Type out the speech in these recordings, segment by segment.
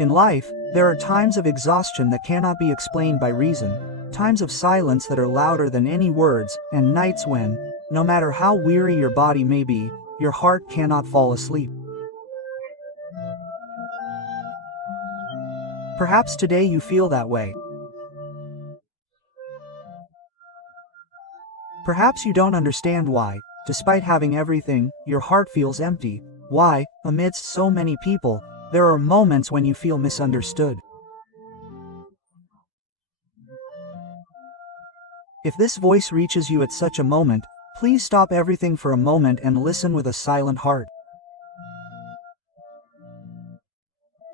In life, there are times of exhaustion that cannot be explained by reason, times of silence that are louder than any words, and nights when, no matter how weary your body may be, your heart cannot fall asleep. Perhaps today you feel that way. Perhaps you don't understand why, despite having everything, your heart feels empty. Why, amidst so many people, there are moments when you feel misunderstood. If this voice reaches you at such a moment, please stop everything for a moment and listen with a silent heart.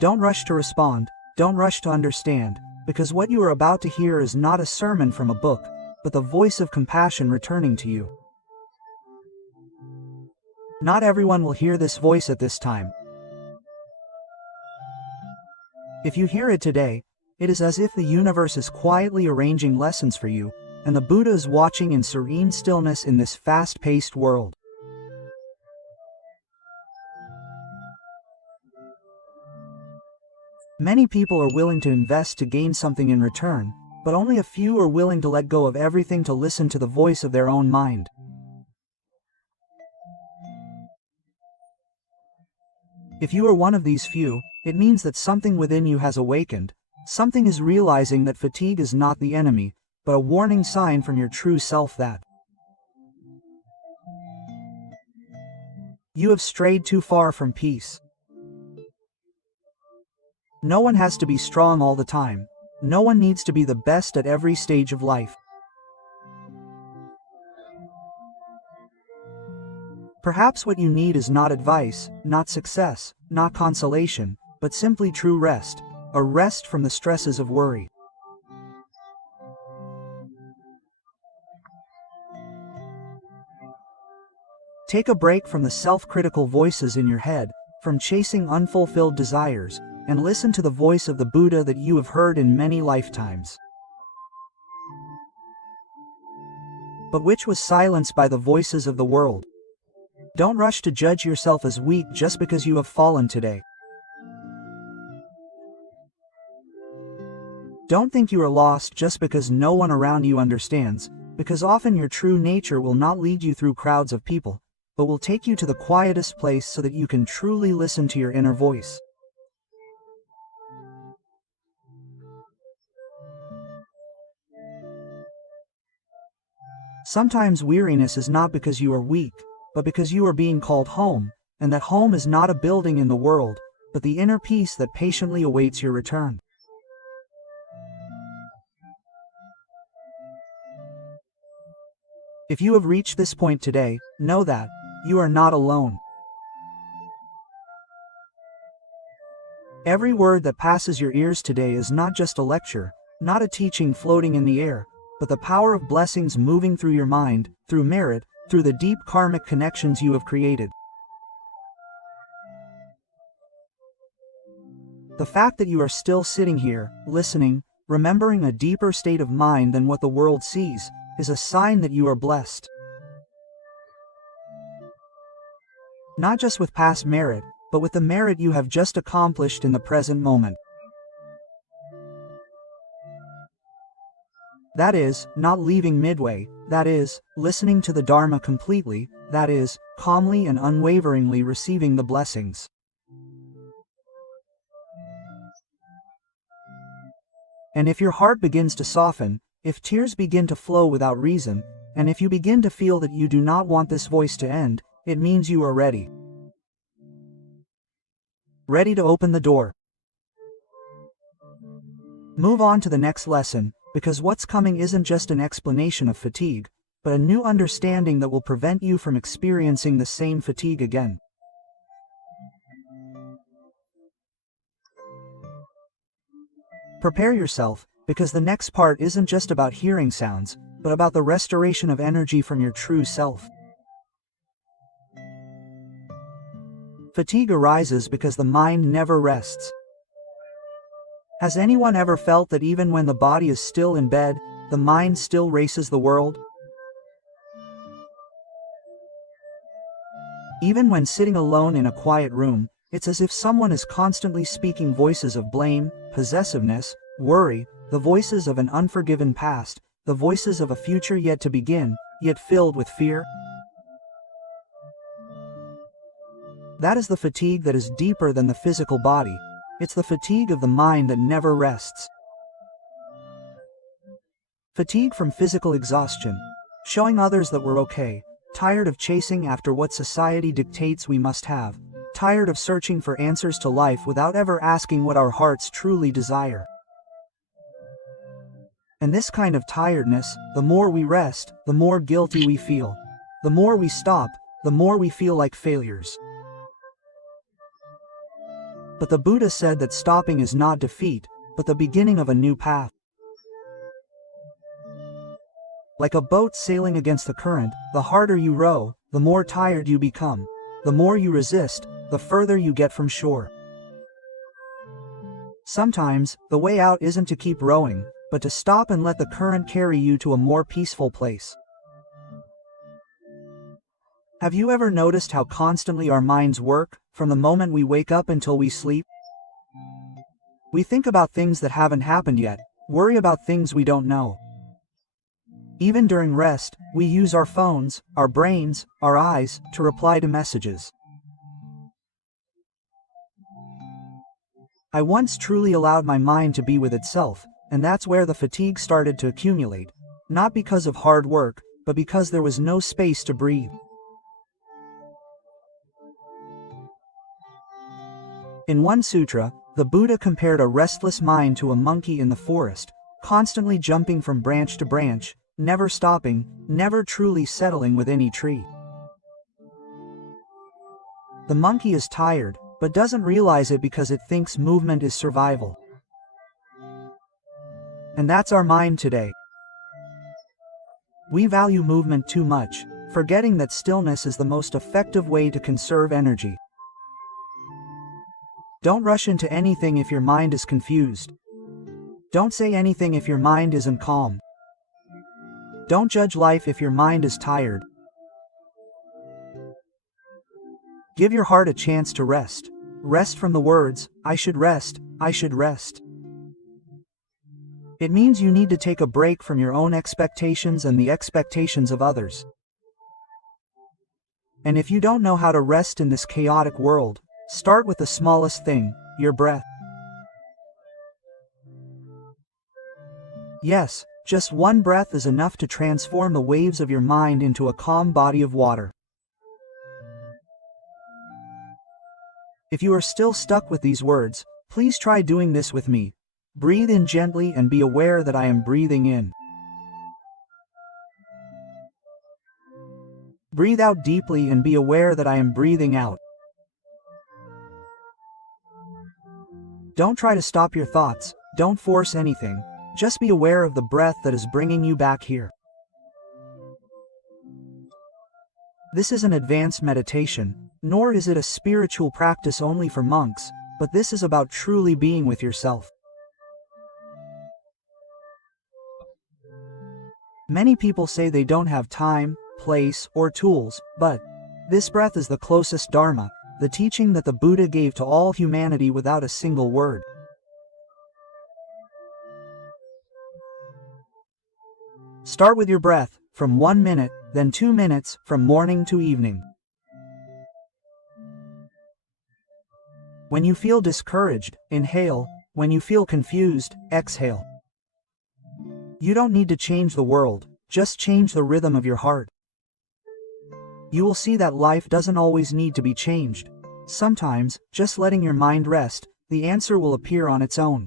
Don't rush to respond, don't rush to understand, because what you are about to hear is not a sermon from a book, but the voice of compassion returning to you. Not everyone will hear this voice at this time. If you hear it today, it is as if the universe is quietly arranging lessons for you, and the Buddha is watching in serene stillness in this fast-paced world. Many people are willing to invest to gain something in return, but only a few are willing to let go of everything to listen to the voice of their own mind. If you are one of these few, it means that something within you has awakened. Something is realizing that fatigue is not the enemy, but a warning sign from your true self that you have strayed too far from peace. No one has to be strong all the time. No one needs to be the best at every stage of life. Perhaps what you need is not advice, not success, not consolation, but simply true rest, a rest from the stresses of worry. Take a break from the self-critical voices in your head, from chasing unfulfilled desires, and listen to the voice of the Buddha that you have heard in many lifetimes, but which was silenced by the voices of the world. Don't rush to judge yourself as weak just because you have fallen today. Don't think you are lost just because no one around you understands, because often your true nature will not lead you through crowds of people, but will take you to the quietest place so that you can truly listen to your inner voice. Sometimes weariness is not because you are weak, but because you are being called home, and that home is not a building in the world, but the inner peace that patiently awaits your return. If you have reached this point today, know that you are not alone. Every word that passes your ears today is not just a lecture, not a teaching floating in the air, but the power of blessings moving through your mind, through merit, through the deep karmic connections you have created. The fact that you are still sitting here, listening, remembering a deeper state of mind than what the world sees, is a sign that you are blessed. Not just with past merit, but with the merit you have just accomplished in the present moment. That is, not leaving midway, that is, listening to the Dharma completely, that is, calmly and unwaveringly receiving the blessings. And if your heart begins to soften, if tears begin to flow without reason, and if you begin to feel that you do not want this voice to end, it means you are ready. Ready to open the door. Move on to the next lesson, because what's coming isn't just an explanation of fatigue, but a new understanding that will prevent you from experiencing the same fatigue again. Prepare yourself, because the next part isn't just about hearing sounds, but about the restoration of energy from your true self. Fatigue arises because the mind never rests. Has anyone ever felt that even when the body is still in bed, the mind still races the world? Even when sitting alone in a quiet room, It's as if someone is constantly speaking voices of blame, possessiveness, worry, the voices of an unforgiven past, the voices of a future yet to begin, yet filled with fear. That is the fatigue that is deeper than the physical body. It's the fatigue of the mind that never rests. Fatigue from physical exhaustion, showing others that we're okay, tired of chasing after what society dictates we must have, tired of searching for answers to life without ever asking what our hearts truly desire. And this kind of tiredness, the more we rest, the more guilty we feel. The more we stop, the more we feel like failures. But the Buddha said that stopping is not defeat, but the beginning of a new path. Like a boat sailing against the current, the harder you row, the more tired you become. The more you resist, the further you get from shore. Sometimes, the way out isn't to keep rowing, but to stop and let the current carry you to a more peaceful place. Have you ever noticed how constantly our minds work, from the moment we wake up until we sleep? We think about things that haven't happened yet, worry about things we don't know. Even during rest, we use our phones, our brains, our eyes, to reply to messages. I once truly allowed my mind to be with itself, and that's where the fatigue started to accumulate, not because of hard work, but because there was no space to breathe. In one sutra, the Buddha compared a restless mind to a monkey in the forest, constantly jumping from branch to branch, never stopping, never truly settling with any tree. The monkey is tired, but doesn't realize it because it thinks movement is survival. And that's our mind today. We value movement too much, forgetting that stillness is the most effective way to conserve energy. Don't rush into anything if your mind is confused. Don't say anything if your mind isn't calm. Don't judge life if your mind is tired. Give your heart a chance to rest. Rest from the words, I should rest, I should rest. It means you need to take a break from your own expectations and the expectations of others. And if you don't know how to rest in this chaotic world, start with the smallest thing, your breath. Yes, just one breath is enough to transform the waves of your mind into a calm body of water. If you are still stuck with these words, please try doing this with me. Breathe in gently and be aware that I am breathing in. Breathe out deeply and be aware that I am breathing out. Don't try to stop your thoughts, don't force anything, just be aware of the breath that is bringing you back here. This is an advanced meditation, nor is it a spiritual practice only for monks, but this is about truly being with yourself. Many people say they don't have time, place, or tools, but this breath is the closest Dharma, the teaching that the Buddha gave to all humanity without a single word. Start with your breath, from 1 minute, then 2 minutes, from morning to evening. When you feel discouraged, inhale. When you feel confused, exhale. You don't need to change the world, just change the rhythm of your heart. You will see that life doesn't always need to be changed. Sometimes, just letting your mind rest, the answer will appear on its own.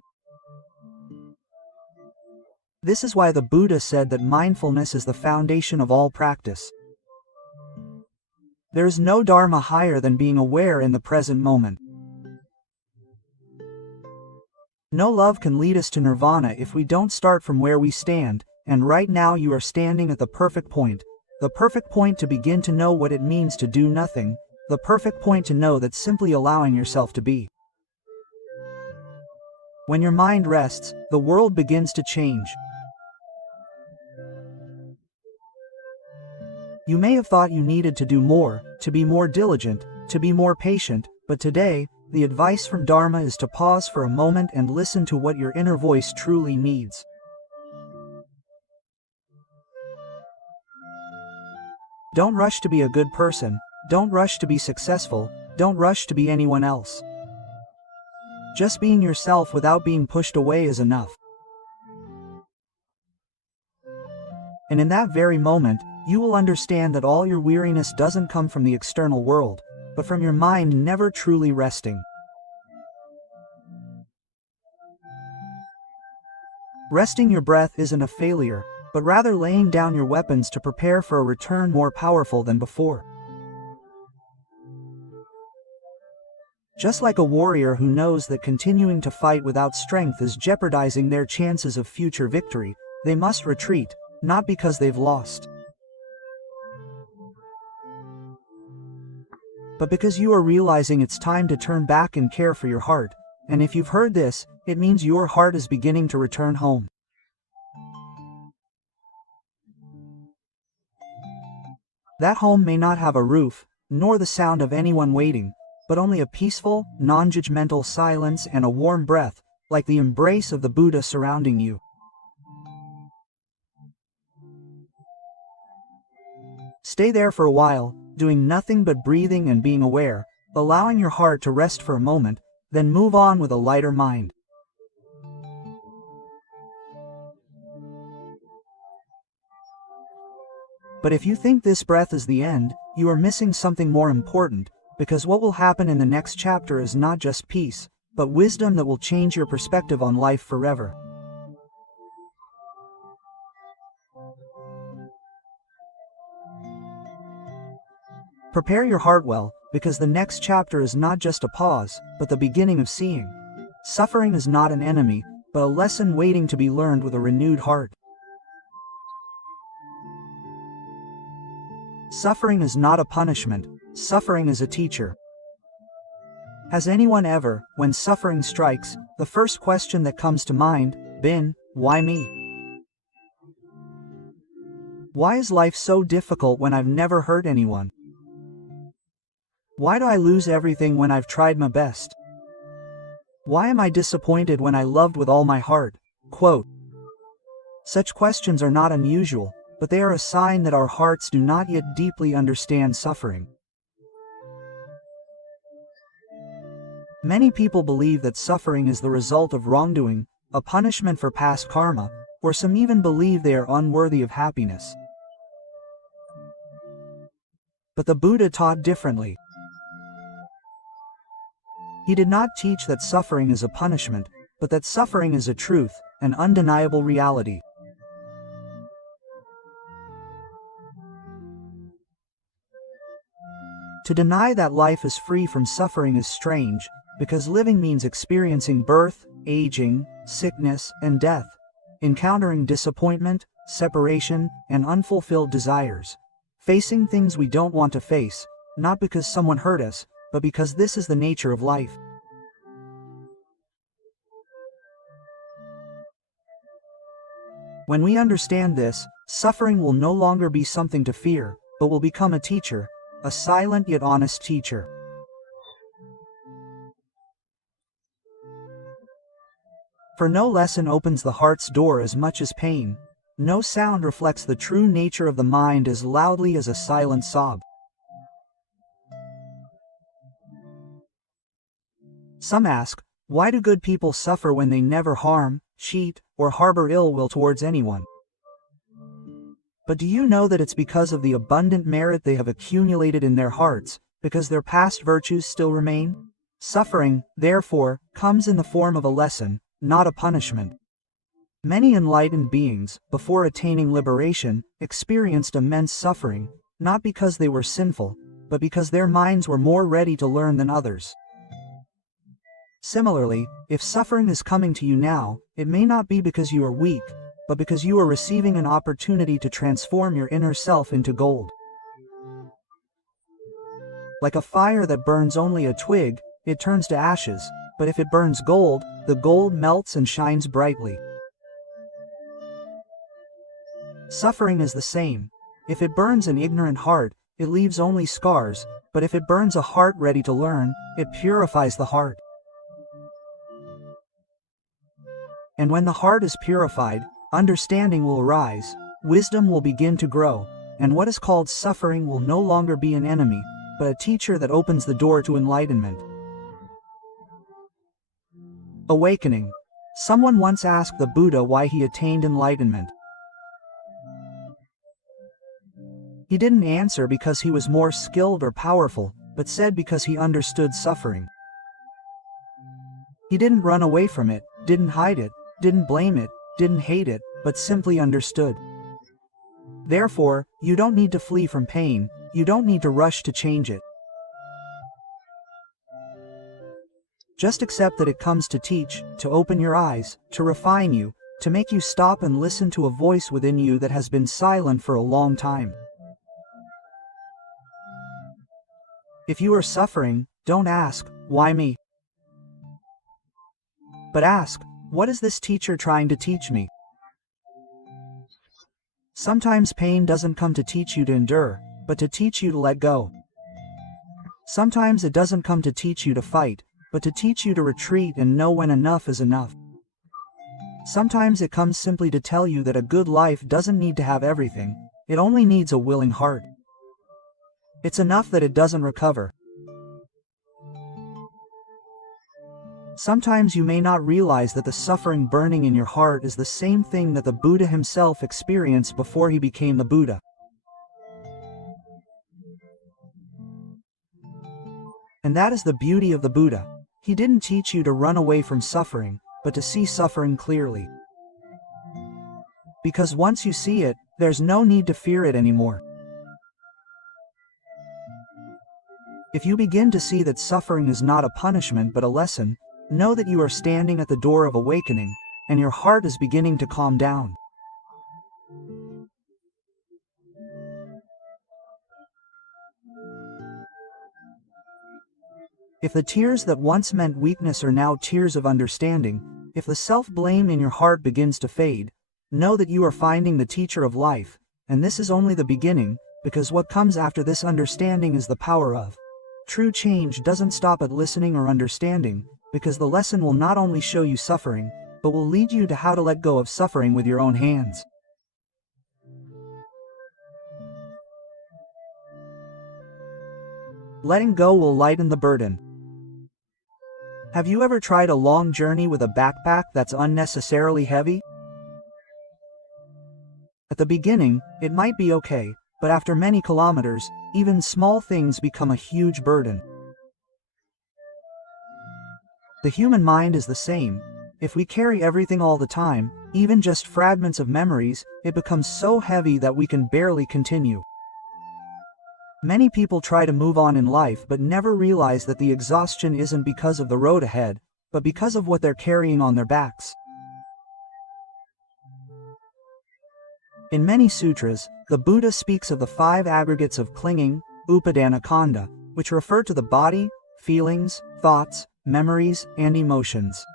This is why the Buddha said that mindfulness is the foundation of all practice. There is no dharma higher than being aware in the present moment. No love can lead us to nirvana if we don't start from where we stand, and right now you are standing at the perfect point to begin to know what it means to do nothing, the perfect point to know that simply allowing yourself to be. When your mind rests, the world begins to change. You may have thought you needed to do more, to be more diligent, to be more patient, but today, the advice from Dharma is to pause for a moment and listen to what your inner voice truly needs. Don't rush to be a good person, don't rush to be successful, don't rush to be anyone else. Just being yourself without being pushed away is enough. And in that very moment, you will understand that all your weariness doesn't come from the external world, but from your mind never truly resting. Resting your breath isn't a failure, but rather laying down your weapons to prepare for a return more powerful than before. Just like a warrior who knows that continuing to fight without strength is jeopardizing their chances of future victory, they must retreat, not because they've lost, but because you are realizing it's time to turn back and care for your heart. And if you've heard this, it means your heart is beginning to return home. That home may not have a roof, nor the sound of anyone waiting, but only a peaceful, non-judgmental silence and a warm breath, like the embrace of the Buddha surrounding you. Stay there for a while, doing nothing but breathing and being aware, allowing your heart to rest for a moment, then move on with a lighter mind. But if you think this breath is the end, you are missing something more important, because what will happen in the next chapter is not just peace, but wisdom that will change your perspective on life forever. Prepare your heart well, because the next chapter is not just a pause, but the beginning of seeing. Suffering is not an enemy, but a lesson waiting to be learned with a renewed heart. Suffering is not a punishment, suffering is a teacher. Has anyone ever, when suffering strikes, the first question that comes to mind, been, why me? Why is life so difficult when I've never hurt anyone? Why do I lose everything when I've tried my best? Why am I disappointed when I loved with all my heart? Quote. Such questions are not unusual, but they are a sign that our hearts do not yet deeply understand suffering. Many people believe that suffering is the result of wrongdoing, a punishment for past karma, or some even believe they are unworthy of happiness. But the Buddha taught differently. He did not teach that suffering is a punishment, but that suffering is a truth, an undeniable reality. To deny that life is free from suffering is strange, because living means experiencing birth, aging, sickness, and death, encountering disappointment, separation, and unfulfilled desires, facing things we don't want to face, not because someone hurt us, but because this is the nature of life. When we understand this, suffering will no longer be something to fear, but will become a teacher, a silent yet honest teacher. For no lesson opens the heart's door as much as pain, no sound reflects the true nature of the mind as loudly as a silent sob. Some ask, why do good people suffer when they never harm, cheat, or harbor ill will towards anyone? But do you know that it's because of the abundant merit they have accumulated in their hearts, because their past virtues still remain? Suffering, therefore, comes in the form of a lesson, not a punishment. Many enlightened beings, before attaining liberation, experienced immense suffering, not because they were sinful, but because their minds were more ready to learn than others. Similarly, if suffering is coming to you now, it may not be because you are weak, but because you are receiving an opportunity to transform your inner self into gold. Like a fire that burns only a twig, it turns to ashes, but if it burns gold, the gold melts and shines brightly. Suffering is the same. If it burns an ignorant heart, it leaves only scars, but if it burns a heart ready to learn, it purifies the heart. And when the heart is purified, understanding will arise, wisdom will begin to grow, and what is called suffering will no longer be an enemy, but a teacher that opens the door to enlightenment. Awakening. Someone once asked the Buddha why he attained enlightenment. He didn't answer because he was more skilled or powerful, but said because he understood suffering. He didn't run away from it, didn't hide it, didn't blame it, didn't hate it, but simply understood. Therefore, you don't need to flee from pain, you don't need to rush to change it. Just accept that it comes to teach, to open your eyes, to refine you, to make you stop and listen to a voice within you that has been silent for a long time. If you are suffering, don't ask, why me? But ask, what is this teacher trying to teach me? Sometimes pain doesn't come to teach you to endure, but to teach you to let go. Sometimes it doesn't come to teach you to fight, but to teach you to retreat and know when enough is enough. Sometimes it comes simply to tell you that a good life doesn't need to have everything, it only needs a willing heart. It's enough that it doesn't recover. Sometimes you may not realize that the suffering burning in your heart is the same thing that the Buddha himself experienced before he became the Buddha. And that is the beauty of the Buddha. He didn't teach you to run away from suffering, but to see suffering clearly. Because once you see it, there's no need to fear it anymore. If you begin to see that suffering is not a punishment but a lesson, know that you are standing at the door of awakening, and your heart is beginning to calm down. If the tears that once meant weakness are now tears of understanding, if the self-blame in your heart begins to fade, know that you are finding the teacher of life, and this is only the beginning, because what comes after this understanding is the power of. True change doesn't stop at listening or understanding, because the lesson will not only show you suffering, but will lead you to how to let go of suffering with your own hands. Letting go will lighten the burden. Have you ever tried a long journey with a backpack that's unnecessarily heavy? At the beginning, it might be okay, but after many kilometers, even small things become a huge burden. The human mind is the same. If we carry everything all the time, even just fragments of memories, it becomes so heavy that we can barely continue. Many people try to move on in life but never realize that the exhaustion isn't because of the road ahead, but because of what they're carrying on their backs. In many sutras, the Buddha speaks of the 5 aggregates of clinging, upadana khandha, which refer to the body, feelings, thoughts, memories, and emotions.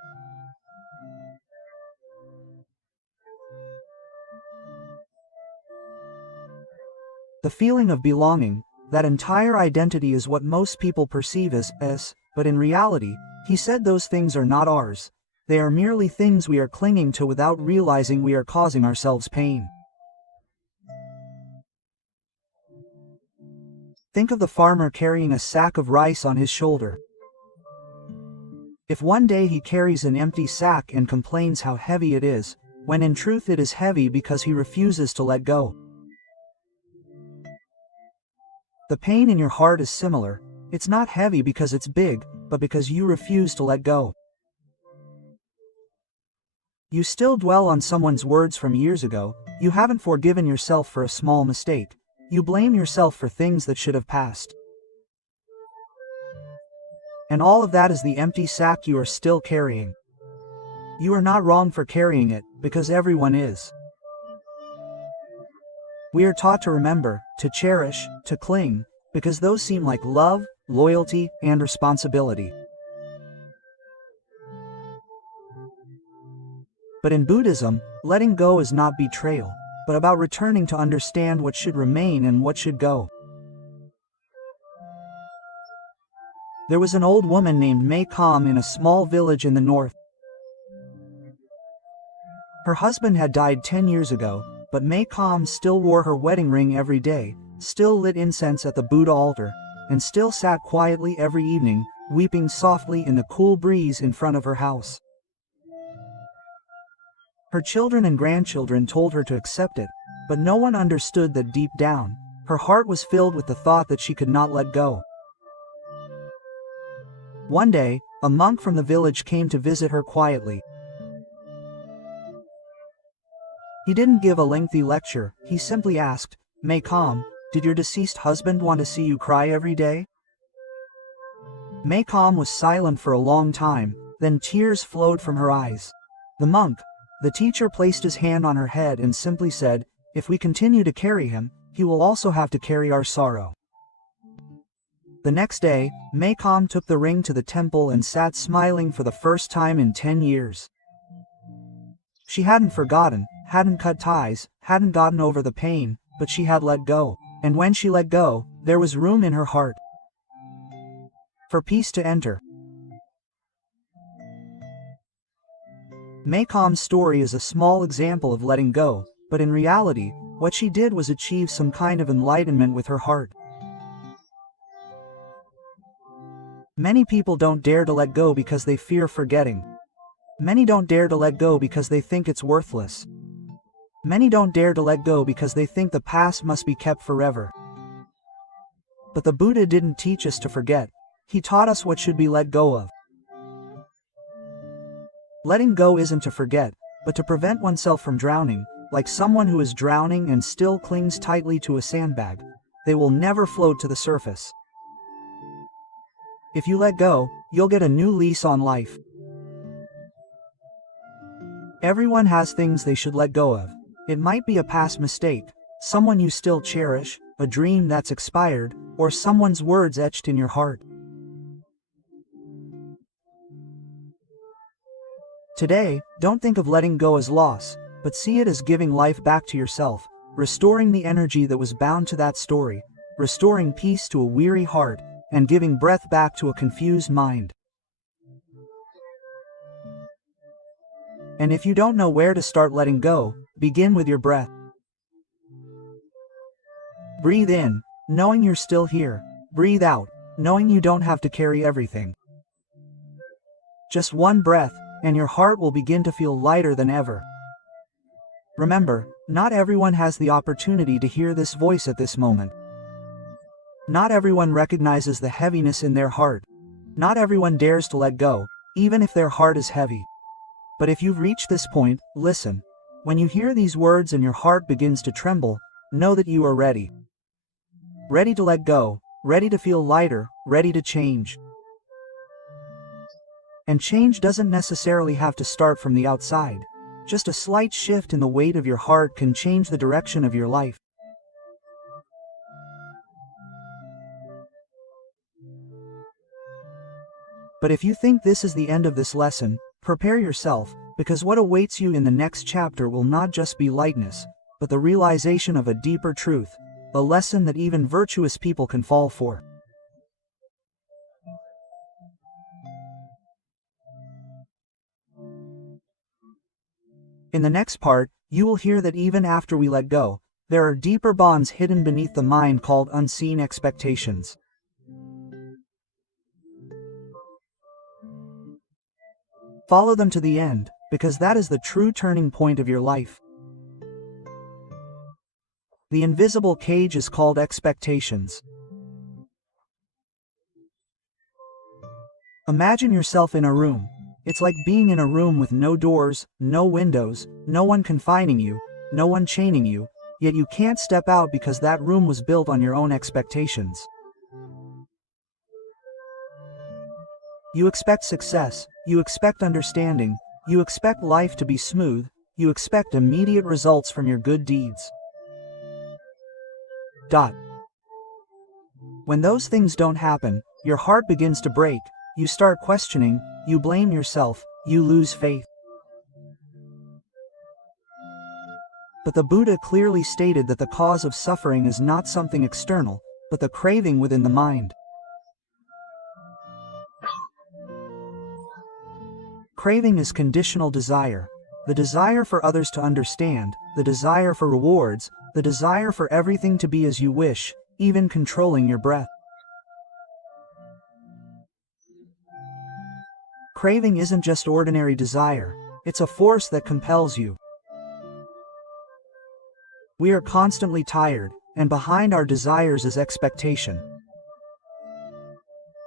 The feeling of belonging, that entire identity is what most people perceive as, but in reality, he said those things are not ours. They are merely things we are clinging to without realizing we are causing ourselves pain. Think of the farmer carrying a sack of rice on his shoulder. If one day he carries an empty sack and complains how heavy it is, when in truth it is heavy because he refuses to let go. The pain in your heart is similar. It's not heavy because it's big, but because you refuse to let go. You still dwell on someone's words from years ago, you haven't forgiven yourself for a small mistake, you blame yourself for things that should have passed. And all of that is the empty sack you are still carrying. You are not wrong for carrying it, because everyone is. We are taught to remember, to cherish, to cling, because those seem like love, loyalty, and responsibility. But in Buddhism, letting go is not betrayal, but about returning to understand what should remain and what should go. There was an old woman named May Kam in a small village in the north. Her husband had died 10 years ago, but May Kam still wore her wedding ring every day, still lit incense at the Buddha altar, and still sat quietly every evening, weeping softly in the cool breeze in front of her house. Her children and grandchildren told her to accept it, but no one understood that deep down, her heart was filled with the thought that she could not let go. One day, a monk from the village came to visit her quietly. He didn't give a lengthy lecture, he simply asked, "May Kam, did your deceased husband want to see you cry every day?" May Kam was silent for a long time, then tears flowed from her eyes. The monk, the teacher, placed his hand on her head and simply said, "If we continue to carry him, he will also have to carry our sorrow." The next day, May Kam took the ring to the temple and sat smiling for the first time in 10 years. She hadn't forgotten, hadn't cut ties, hadn't gotten over the pain, but she had let go. And when she let go, there was room in her heart for peace to enter. May Kam's story is a small example of letting go, but in reality, what she did was achieve some kind of enlightenment with her heart. Many people don't dare to let go because they fear forgetting. Many don't dare to let go because they think it's worthless. Many don't dare to let go because they think the past must be kept forever. But the Buddha didn't teach us to forget. He taught us what should be let go of. Letting go isn't to forget, but to prevent oneself from drowning, like someone who is drowning and still clings tightly to a sandbag. They will never float to the surface. If you let go, you'll get a new lease on life. Everyone has things they should let go of. It might be a past mistake, someone you still cherish, a dream that's expired, or someone's words etched in your heart. Today, don't think of letting go as loss, but see it as giving life back to yourself, restoring the energy that was bound to that story, restoring peace to a weary heart, and giving breath back to a confused mind. And if you don't know where to start letting go, begin with your breath. Breathe in, knowing you're still here. Breathe out, knowing you don't have to carry everything. Just one breath, and your heart will begin to feel lighter than ever. Remember, not everyone has the opportunity to hear this voice at this moment. Not everyone recognizes the heaviness in their heart. Not everyone dares to let go, even if their heart is heavy. But if you've reached this point, listen. When you hear these words and your heart begins to tremble, know that you are ready. Ready to let go, ready to feel lighter, ready to change. And change doesn't necessarily have to start from the outside. Just a slight shift in the weight of your heart can change the direction of your life. But if you think this is the end of this lesson, prepare yourself, because what awaits you in the next chapter will not just be lightness, but the realization of a deeper truth, a lesson that even virtuous people can fall for. In the next part, you will hear that even after we let go, there are deeper bonds hidden beneath the mind called unseen expectations. Follow them to the end, because that is the true turning point of your life. The invisible cage is called expectations. Imagine yourself in a room. It's like being in a room with no doors, no windows, no one confining you, no one chaining you, yet you can't step out because that room was built on your own expectations. You expect success, you expect understanding, you expect life to be smooth, you expect immediate results from your good deeds. When those things don't happen, your heart begins to break, you start questioning, you blame yourself, you lose faith. But the Buddha clearly stated that the cause of suffering is not something external, but the craving within the mind. Craving is conditional desire. The desire for others to understand, the desire for rewards, the desire for everything to be as you wish, even controlling your breath. Craving isn't just ordinary desire, it's a force that compels you. We are constantly tired, and behind our desires is expectation.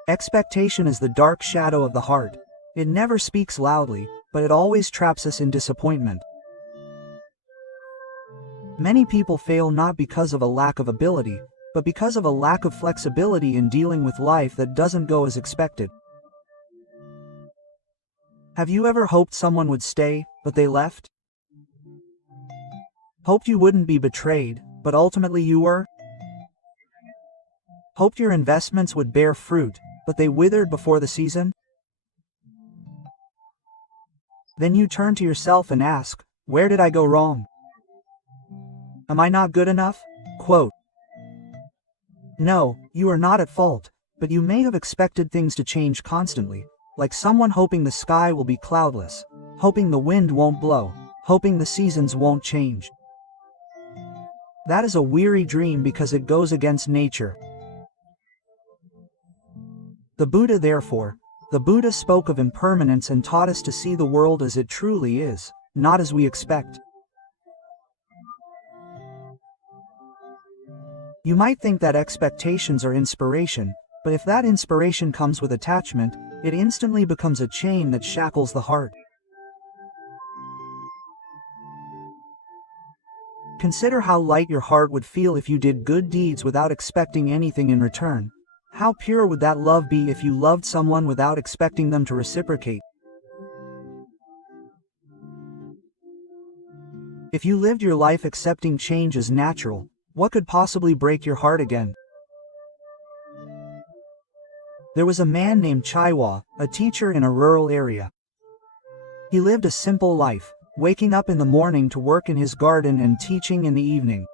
Expectation is the dark shadow of the heart. It never speaks loudly, but it always traps us in disappointment. Many people fail not because of a lack of ability, but because of a lack of flexibility in dealing with life that doesn't go as expected. Have you ever hoped someone would stay, but they left? Hoped you wouldn't be betrayed, but ultimately you were? Hoped your investments would bear fruit, but they withered before the season? Then you turn to yourself and ask, where did I go wrong? Am I not good enough? Quote. No, you are not at fault, but you may have expected things to change constantly, like someone hoping the sky will be cloudless, hoping the wind won't blow, hoping the seasons won't change. That is a weary dream because it goes against nature. The Buddha spoke of impermanence and taught us to see the world as it truly is, not as we expect. You might think that expectations are inspiration, but if that inspiration comes with attachment, it instantly becomes a chain that shackles the heart. Consider how light your heart would feel if you did good deeds without expecting anything in return. How pure would that love be if you loved someone without expecting them to reciprocate? If you lived your life accepting change as natural, what could possibly break your heart again? There was a man named Chaiwa, a teacher in a rural area. He lived a simple life, waking up in the morning to work in his garden and teaching in the evening.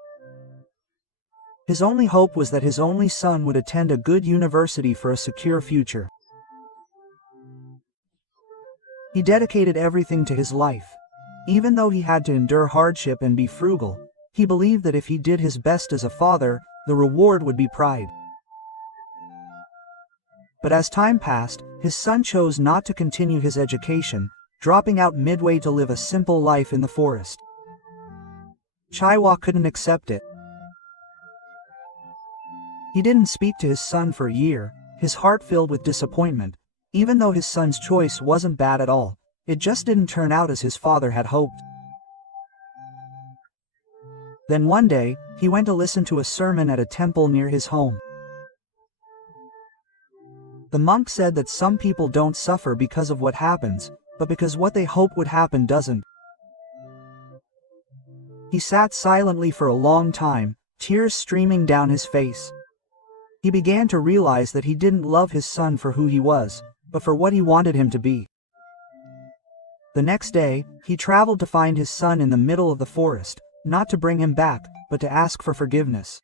His only hope was that his only son would attend a good university for a secure future. He dedicated everything to his life. Even though he had to endure hardship and be frugal, he believed that if he did his best as a father, the reward would be pride. But as time passed, his son chose not to continue his education, dropping out midway to live a simple life in the forest. Chaiwa couldn't accept it. He didn't speak to his son for a year, his heart filled with disappointment. Even though his son's choice wasn't bad at all, it just didn't turn out as his father had hoped. Then one day, he went to listen to a sermon at a temple near his home. The monk said that some people don't suffer because of what happens, but because what they hope would happen doesn't. He sat silently for a long time, tears streaming down his face. He began to realize that he didn't love his son for who he was, but for what he wanted him to be. The next day, he traveled to find his son in the middle of the forest, not to bring him back, but to ask for forgiveness.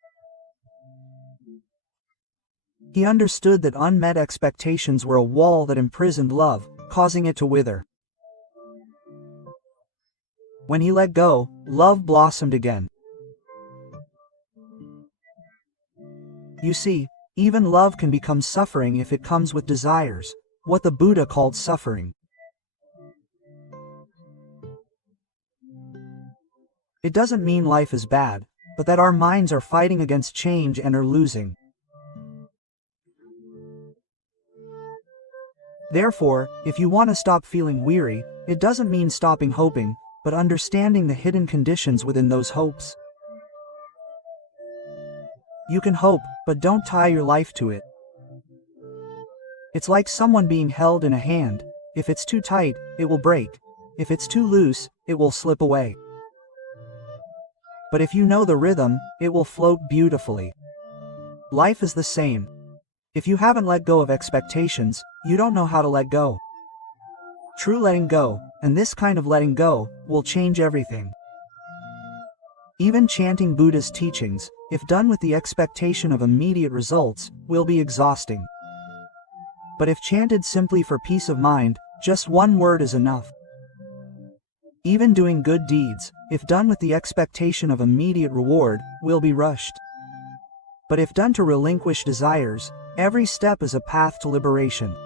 He understood that unmet expectations were a wall that imprisoned love, causing it to wither. When he let go, love blossomed again. You see, even love can become suffering if it comes with desires, what the Buddha called suffering. It doesn't mean life is bad, but that our minds are fighting against change and are losing. Therefore, if you want to stop feeling weary, it doesn't mean stopping hoping, but understanding the hidden conditions within those hopes. You can hope, but don't tie your life to it. It's like someone being held in a hand. If it's too tight, it will break. If it's too loose, it will slip away. But if you know the rhythm, it will float beautifully. Life is the same. If you haven't let go of expectations, you don't know how to let go. True letting go, and this kind of letting go, will change everything. Even chanting Buddha's teachings, if done with the expectation of immediate results, will be exhausting. But if chanted simply for peace of mind, Just one word is enough. Even doing good deeds, if done with the expectation of immediate reward, will be rushed. But if done to relinquish desires, every step is a path to liberation.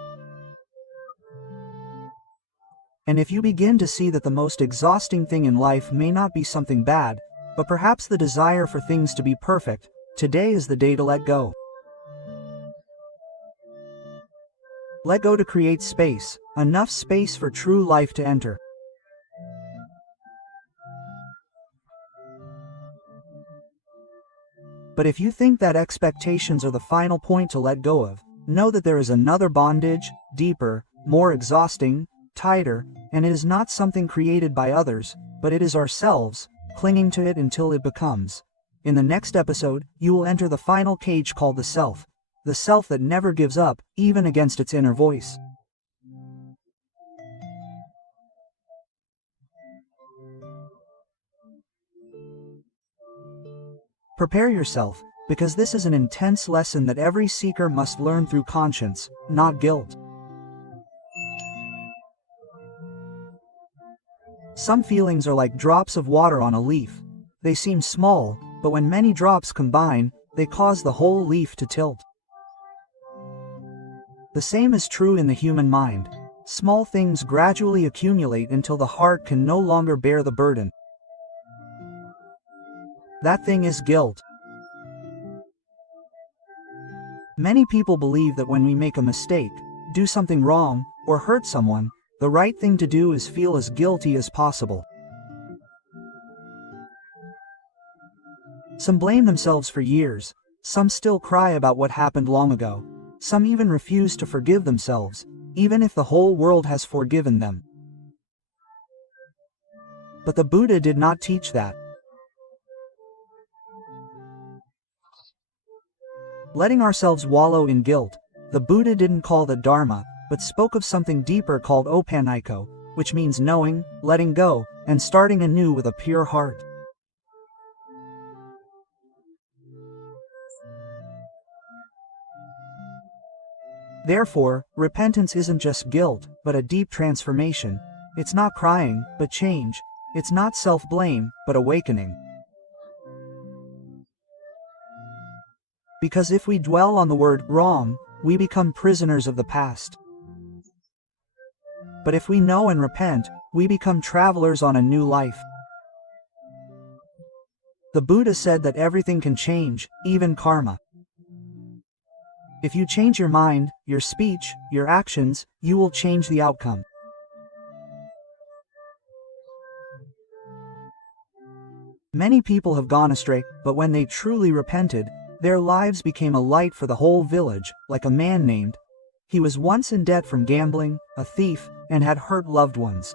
And if you begin to see that the most exhausting thing in life may not be something bad, but perhaps the desire for things to be perfect, today is the day to let go. Let go to create space, enough space for true life to enter. But if you think that expectations are the final point to let go of, know that there is another bondage, deeper, more exhausting, tighter, and it is not something created by others, but it is ourselves, clinging to it until it becomes. In the next episode, you will enter the final cage called the self that never gives up, even against its inner voice. Prepare yourself, because this is an intense lesson that every seeker must learn through conscience, not guilt. Some feelings are like drops of water on a leaf. They seem small, but when many drops combine, they cause the whole leaf to tilt. The same is true in the human mind. Small things gradually accumulate until the heart can no longer bear the burden. That thing is guilt. Many people believe that when we make a mistake, do something wrong, or hurt someone, the right thing to do is feel as guilty as possible. Some blame themselves for years, some still cry about what happened long ago, some even refuse to forgive themselves, even if the whole world has forgiven them. But the Buddha did not teach that. Letting ourselves wallow in guilt, the Buddha didn't call the Dharma, but spoke of something deeper called opaniko, which means knowing, letting go, and starting anew with a pure heart. Therefore, repentance isn't just guilt, but a deep transformation. It's not crying, but change. It's not self-blame, but awakening. Because if we dwell on the word wrong, we become prisoners of the past. But if we know and repent, we become travelers on a new life. The Buddha said that everything can change, even karma. If you change your mind, your speech, your actions, you will change the outcome. Many people have gone astray, but when they truly repented, their lives became a light for the whole village, like a man named. He was once in debt from gambling, a thief, and had hurt loved ones.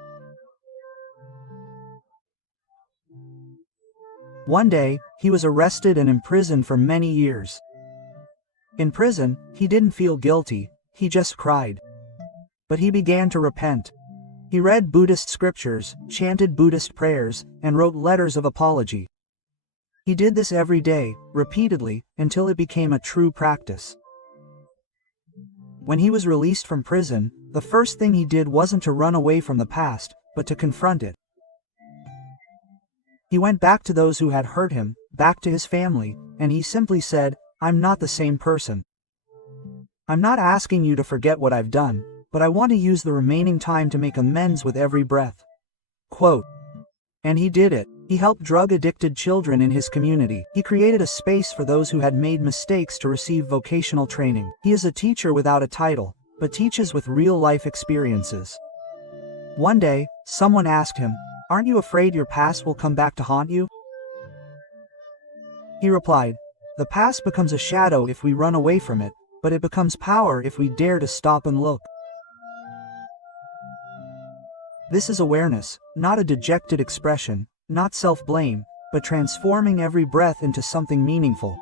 One day, he was arrested and imprisoned for many years. In prison, he didn't feel guilty, he just cried. But he began to repent. He read Buddhist scriptures, chanted Buddhist prayers, and wrote letters of apology. He did this every day, repeatedly, until it became a true practice. When he was released from prison, the first thing he did wasn't to run away from the past, but to confront it. He went back to those who had hurt him, back to his family, and he simply said, "I'm not the same person. I'm not asking you to forget what I've done, but I want to use the remaining time to make amends with every breath." Quote. And he did it. He helped drug-addicted children in his community. He created a space for those who had made mistakes to receive vocational training. He is a teacher without a title, but teaches with real-life experiences. One day, someone asked him, "Aren't you afraid your past will come back to haunt you?" He replied, "The past becomes a shadow if we run away from it, but it becomes power if we dare to stop and look." This is awareness, not a dejected expression, not self-blame, but transforming every breath into something meaningful.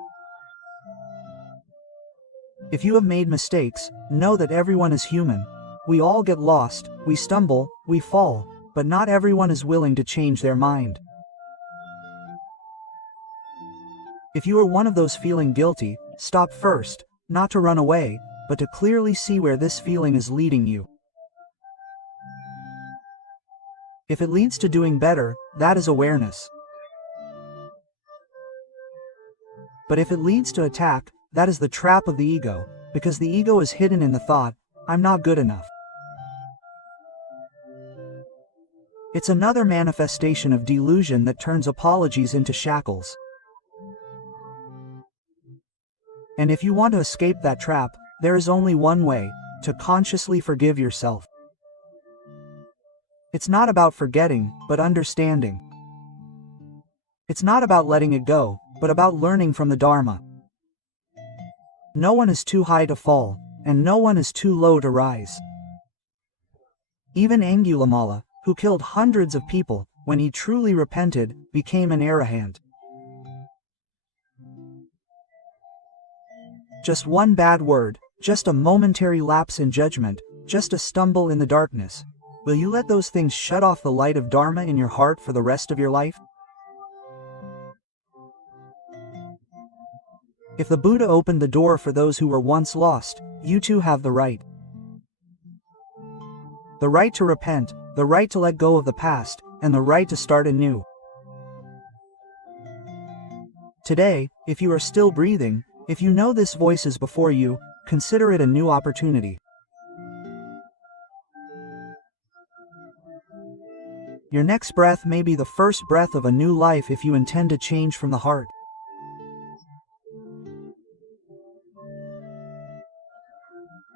If you have made mistakes, know that everyone is human. We all get lost, we stumble, we fall, but not everyone is willing to change their mind. If you are one of those feeling guilty, stop first, not to run away, but to clearly see where this feeling is leading you. If it leads to doing better, that is awareness. But if it leads to attack, that is the trap of the ego, because the ego is hidden in the thought, I'm not good enough. It's another manifestation of delusion that turns apologies into shackles. And if you want to escape that trap, there is only one way: to consciously forgive yourself. It's not about forgetting, but understanding. It's not about letting it go, but about learning from the Dharma. No one is too high to fall, and no one is too low to rise. Even Angulimala, who killed hundreds of people, when he truly repented, became an arahant. Just one bad word, just a momentary lapse in judgment, just a stumble in the darkness. Will you let those things shut off the light of Dharma in your heart for the rest of your life? If the Buddha opened the door for those who were once lost, you too have the right. The right to repent, the right to let go of the past, and the right to start anew. Today, if you are still breathing, if you know this voice is before you, consider it a new opportunity. Your next breath may be the first breath of a new life if you intend to change from the heart.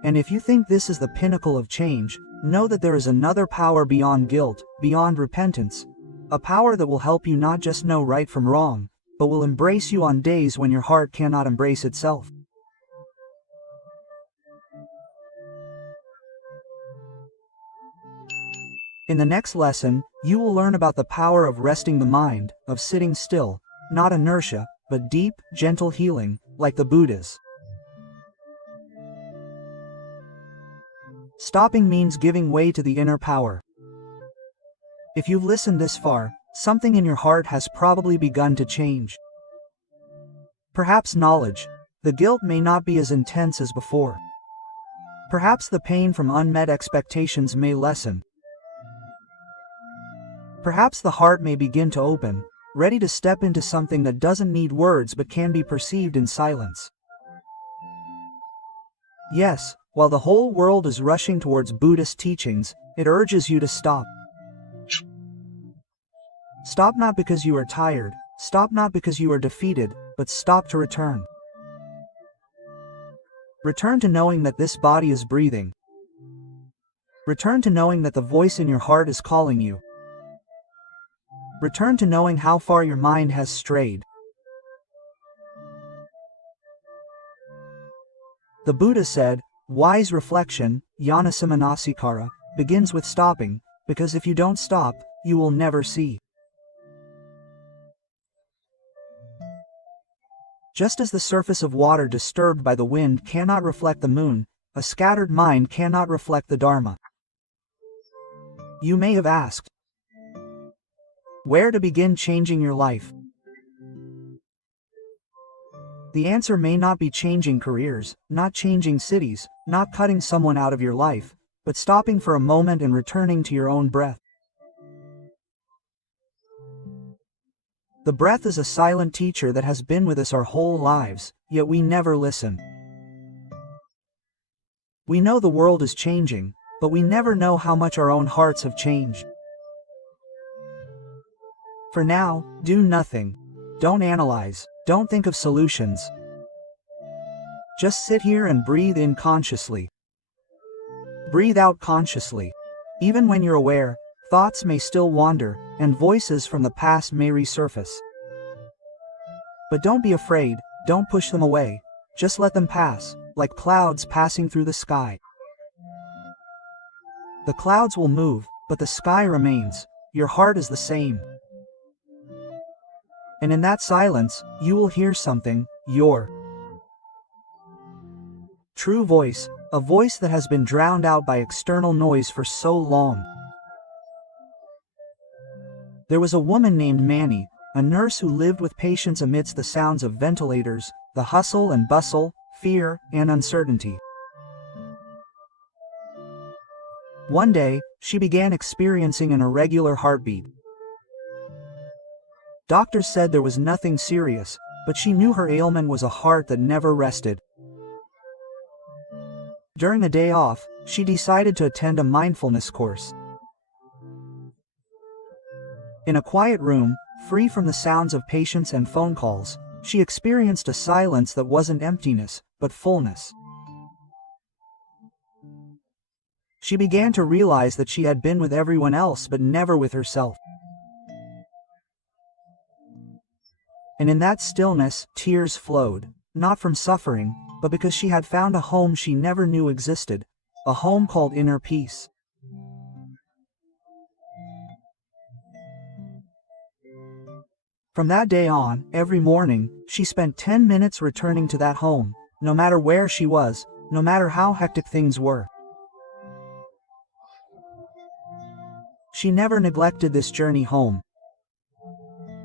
And if you think this is the pinnacle of change, know that there is another power beyond guilt, beyond repentance, a power that will help you not just know right from wrong, but will embrace you on days when your heart cannot embrace itself. In the next lesson, you will learn about the power of resting the mind, of sitting still, not inertia, but deep, gentle healing, like the Buddhas. Stopping means giving way to the inner power. If you've listened this far, something in your heart has probably begun to change. Perhaps knowledge. The guilt may not be as intense as before. Perhaps the pain from unmet expectations may lessen. Perhaps the heart may begin to open, ready to step into something that doesn't need words but can be perceived in silence. Yes, while the whole world is rushing towards Buddhist teachings, it urges you to stop. Stop not because you are tired, stop not because you are defeated, but stop to return. Return to knowing that this body is breathing. Return to knowing that the voice in your heart is calling you. Return to knowing how far your mind has strayed. The Buddha said, wise reflection, Jnanasamanasikara, begins with stopping, because if you don't stop, you will never see. Just as the surface of water disturbed by the wind cannot reflect the moon, a scattered mind cannot reflect the Dharma. You may have asked, where to begin changing your life? The answer may not be changing careers, not changing cities, not cutting someone out of your life, but stopping for a moment and returning to your own breath. The breath is a silent teacher that has been with us our whole lives, yet we never listen. We know the world is changing, but we never know how much our own hearts have changed. For now, do nothing. Don't analyze. Don't think of solutions. Just sit here and breathe in consciously. Breathe out consciously. Even when you're aware, thoughts may still wander, and voices from the past may resurface. But don't be afraid, don't push them away. Just let them pass, like clouds passing through the sky. The clouds will move, but the sky remains. Your heart is the same. And in that silence, you will hear something, your true voice, a voice that has been drowned out by external noise for so long. There was a woman named Manny, a nurse who lived with patients amidst the sounds of ventilators, the hustle and bustle, fear, and uncertainty. One day, she began experiencing an irregular heartbeat. Doctors said there was nothing serious, but she knew her ailment was a heart that never rested. During a day off, she decided to attend a mindfulness course. In a quiet room, free from the sounds of patients and phone calls, she experienced a silence that wasn't emptiness, but fullness. She began to realize that she had been with everyone else but never with herself. And in that stillness, tears flowed, not from suffering, but because she had found a home she never knew existed, a home called inner peace. From that day on, every morning, she spent 10 minutes returning to that home, no matter where she was, no matter how hectic things were. She never neglected this journey home.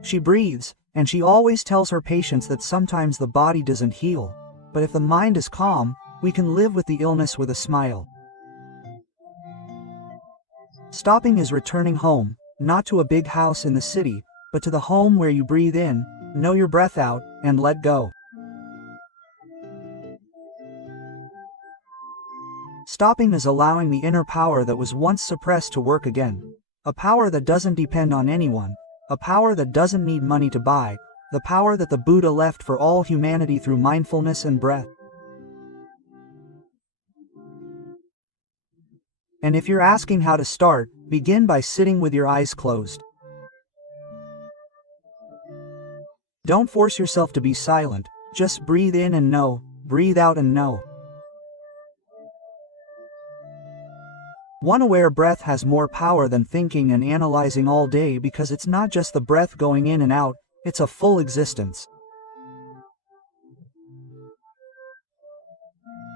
She breathes, and she always tells her patients that sometimes the body doesn't heal, but if the mind is calm, we can live with the illness with a smile. Stopping is returning home, not to a big house in the city, but to the home where you breathe in, know your breath out, and let go. Stopping is allowing the inner power that was once suppressed to work again. A power that doesn't depend on anyone, a power that doesn't need money to buy, the power that the Buddha left for all humanity through mindfulness and breath. And if you're asking how to start, begin by sitting with your eyes closed. Don't force yourself to be silent, just breathe in and know, breathe out and know. One aware breath has more power than thinking and analyzing all day because it's not just the breath going in and out, it's a full existence.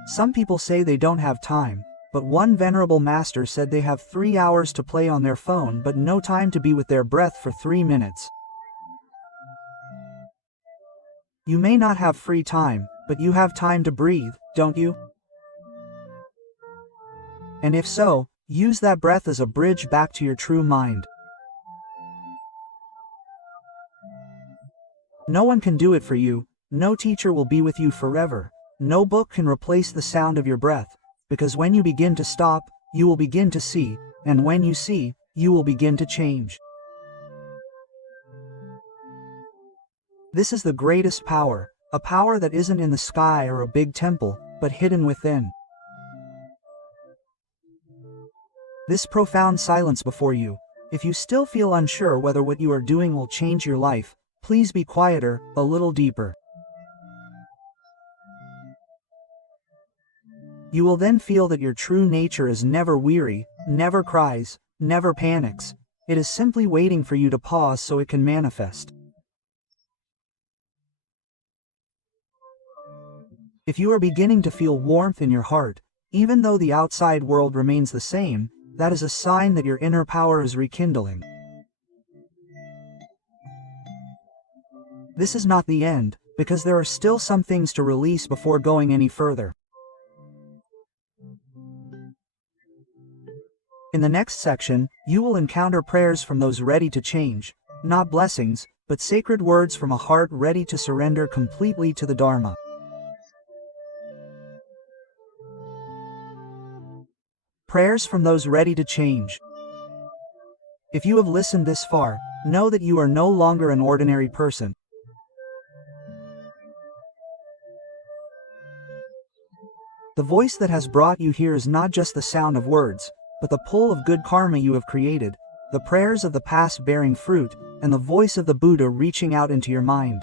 Some people say they don't have time, but one venerable master said they have 3 hours to play on their phone but no time to be with their breath for 3 minutes. You may not have free time, but you have time to breathe, don't you? And if so, use that breath as a bridge back to your true mind. No one can do it for you, no teacher will be with you forever, no book can replace the sound of your breath, because when you begin to stop, you will begin to see, and when you see, you will begin to change. This is the greatest power, a power that isn't in the sky or a big temple, but hidden within. This profound silence before you, if you still feel unsure whether what you are doing will change your life, please be quieter, a little deeper. You will then feel that your true nature is never weary, never cries, never panics. It is simply waiting for you to pause so it can manifest. If you are beginning to feel warmth in your heart, even though the outside world remains the same, that is a sign that your inner power is rekindling. This is not the end, because there are still some things to release before going any further. In the next section, you will encounter prayers from those ready to change, not blessings, but sacred words from a heart ready to surrender completely to the Dharma. Prayers from those ready to change. If you have listened this far, know that you are no longer an ordinary person. The voice that has brought you here is not just the sound of words, but the pull of good karma you have created, the prayers of the past bearing fruit, and the voice of the Buddha reaching out into your mind.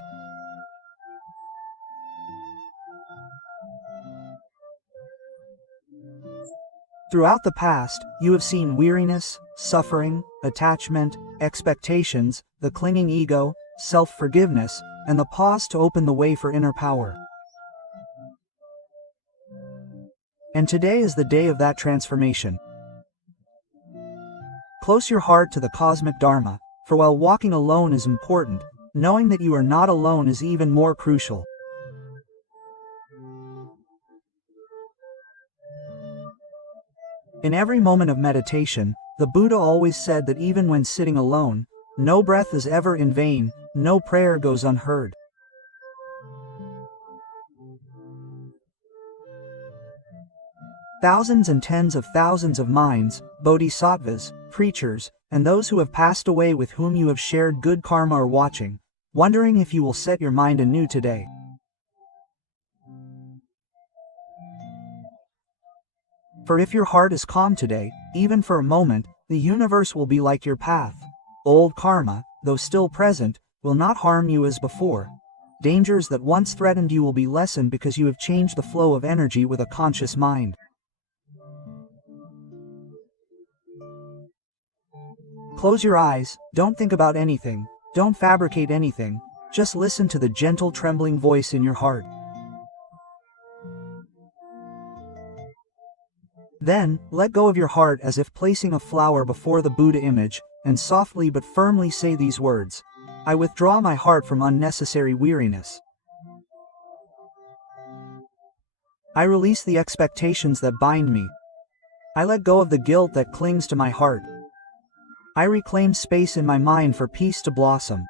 Throughout the past, you have seen weariness, suffering, attachment, expectations, the clinging ego, self-forgiveness, and the pause to open the way for inner power. And today is the day of that transformation. Close your heart to the cosmic Dharma, for while walking alone is important, knowing that you are not alone is even more crucial. In every moment of meditation, the Buddha always said that even when sitting alone, no breath is ever in vain, no prayer goes unheard. Thousands and tens of thousands of minds, bodhisattvas, preachers, and those who have passed away with whom you have shared good karma are watching, wondering if you will set your mind anew today. For if your heart is calm today, even for a moment, the universe will be like your path. Old karma, though still present, will not harm you as before. Dangers that once threatened you will be lessened because you have changed the flow of energy with a conscious mind. Close your eyes, don't think about anything, don't fabricate anything, just listen to the gentle trembling voice in your heart. Then, let go of your heart as if placing a flower before the Buddha image, and softly but firmly say these words: I withdraw my heart from unnecessary weariness. I release the expectations that bind me. I let go of the guilt that clings to my heart. I reclaim space in my mind for peace to blossom.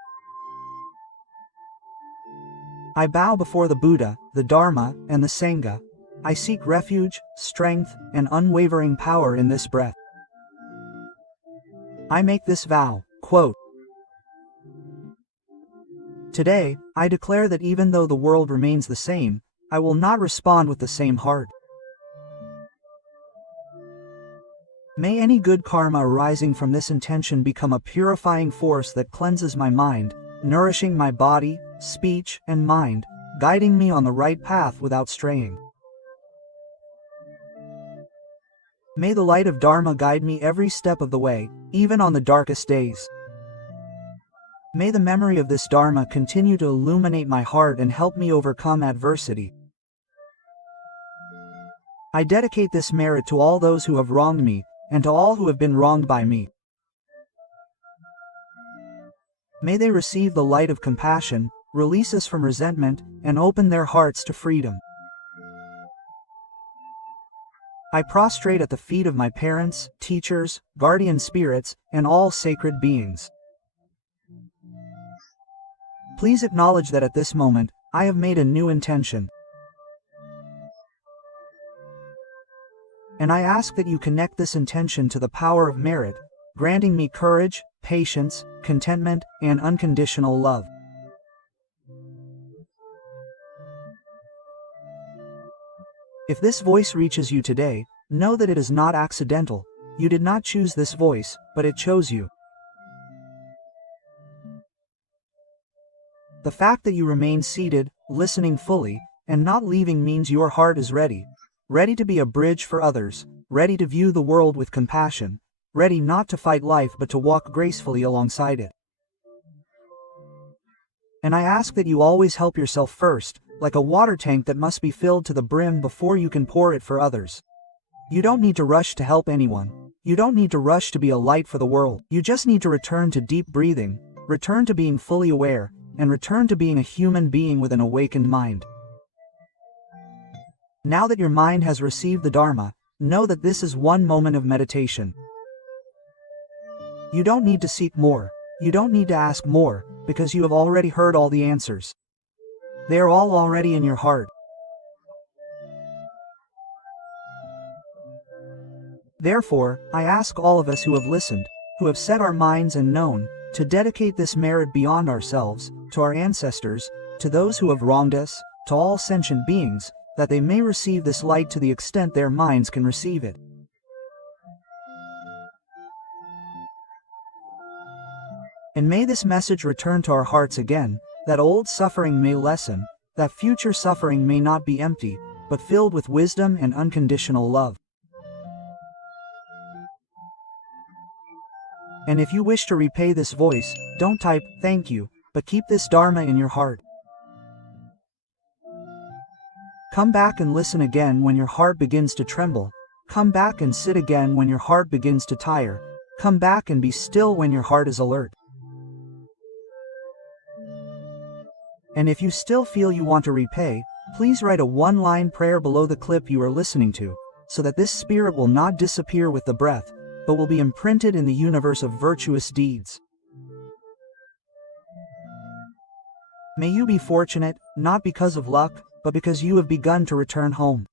I bow before the Buddha, the Dharma, and the Sangha. I seek refuge, strength, and unwavering power in this breath. I make this vow, quote, Today, I declare that even though the world remains the same, I will not respond with the same heart. May any good karma arising from this intention become a purifying force that cleanses my mind, nourishing my body, speech, and mind, guiding me on the right path without straying. May the light of Dharma guide me every step of the way, even on the darkest days. May the memory of this Dharma continue to illuminate my heart and help me overcome adversity. I dedicate this merit to all those who have wronged me, and to all who have been wronged by me. May they receive the light of compassion, release us from resentment, and open their hearts to freedom. I prostrate at the feet of my parents, teachers, guardian spirits, and all sacred beings. Please acknowledge that at this moment, I have made a new intention. And I ask that you connect this intention to the power of merit, granting me courage, patience, contentment, and unconditional love. If this voice reaches you today, know that it is not accidental. You did not choose this voice, but it chose you. The fact that you remain seated, listening fully, and not leaving means your heart is ready. Ready to be a bridge for others, ready to view the world with compassion, ready not to fight life but to walk gracefully alongside it. And I ask that you always help yourself first, like a water tank that must be filled to the brim before you can pour it for others. You don't need to rush to help anyone. You don't need to rush to be a light for the world. You just need to return to deep breathing, return to being fully aware, and return to being a human being with an awakened mind. Now that your mind has received the Dharma, know that this is one moment of meditation. You don't need to seek more. You don't need to ask more, because you have already heard all the answers. They are all already in your heart. Therefore, I ask all of us who have listened, who have set our minds and known, to dedicate this merit beyond ourselves, to our ancestors, to those who have wronged us, to all sentient beings, that they may receive this light to the extent their minds can receive it. And may this message return to our hearts again, that old suffering may lessen, that future suffering may not be empty, but filled with wisdom and unconditional love. And if you wish to repay this voice, don't type, "thank you," but keep this Dharma in your heart. Come back and listen again when your heart begins to tremble. Come back and sit again when your heart begins to tire. Come back and be still when your heart is alert. And if you still feel you want to repay, please write a one-line prayer below the clip you are listening to. so that this spirit will not disappear with the breath, but will be imprinted in the universe of virtuous deeds. May you be fortunate, not because of luck, but because you have begun to return home.